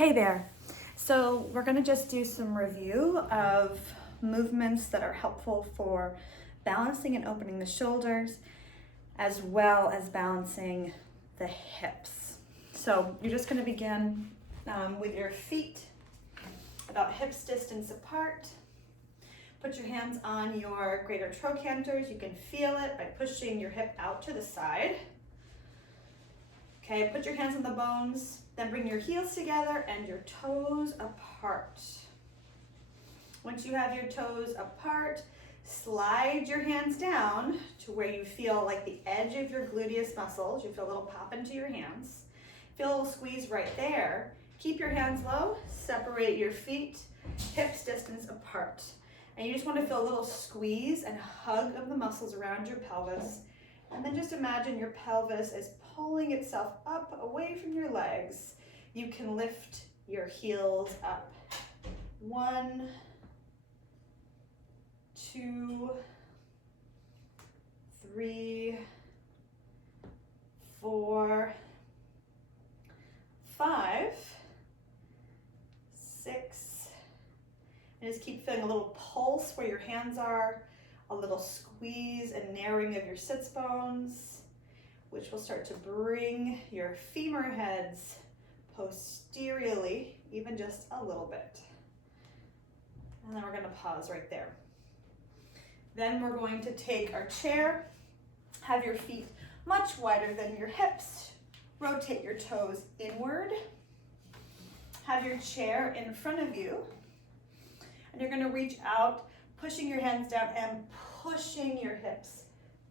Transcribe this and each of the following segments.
Hey there. So we're going to just do some review of movements that are helpful for balancing and opening the shoulders, as well as balancing the hips. So you're just going to begin with your feet about hips distance apart. Put your hands on your greater trochanters. You can feel it by pushing your hip out to the side. Okay, put your hands on the bones, then bring your heels together and your toes apart. Once you have your toes apart, slide your hands down to where you feel like the edge of your gluteus muscles. You feel a little pop into your hands. Feel a little squeeze right there. Keep your hands low, separate your feet, hips distance apart. And you just want to feel a little squeeze and hug of the muscles around your pelvis. And then just imagine your pelvis is pulling itself up away from your legs. You can lift your heels up. 1, 2, 3, 4, 5, 6. And just keep feeling a little pulse where your hands are, a little squeeze and narrowing of your sits bones, which will start to bring your femur heads posteriorly, even just a little bit. And then we're going to pause right there. Then we're going to take our chair, have your feet much wider than your hips, rotate your toes inward, have your chair in front of you, and you're going to reach out, pushing your hands down and pushing your hips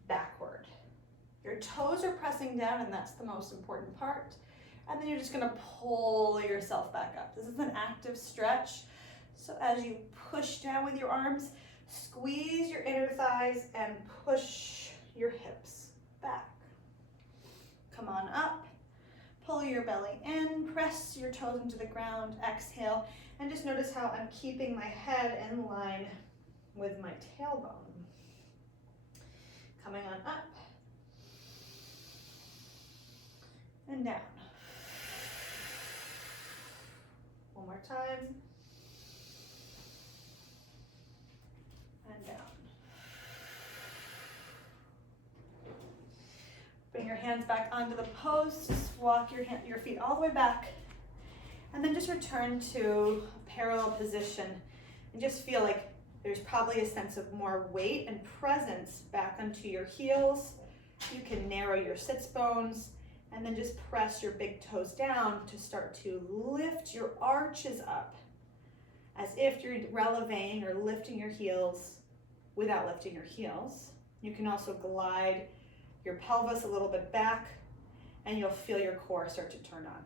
backward. Your toes are pressing down, and that's the most important part. And then you're just going to pull yourself back up. This is an active stretch. So as you push down with your arms, squeeze your inner thighs and push your hips back. Come on up. Pull your belly in, press your toes into the ground, exhale, and just notice how I'm keeping my head in line with my tailbone. Coming on up and down. One more time. And down. Bring your hands back onto the posts, walk your feet all the way back, and then just return to a parallel position and just feel like there's probably a sense of more weight and presence back onto your heels. You can narrow your sits bones and then just press your big toes down to start to lift your arches up as if you're relevating or lifting your heels without lifting your heels. You can also glide your pelvis a little bit back and you'll feel your core start to turn on.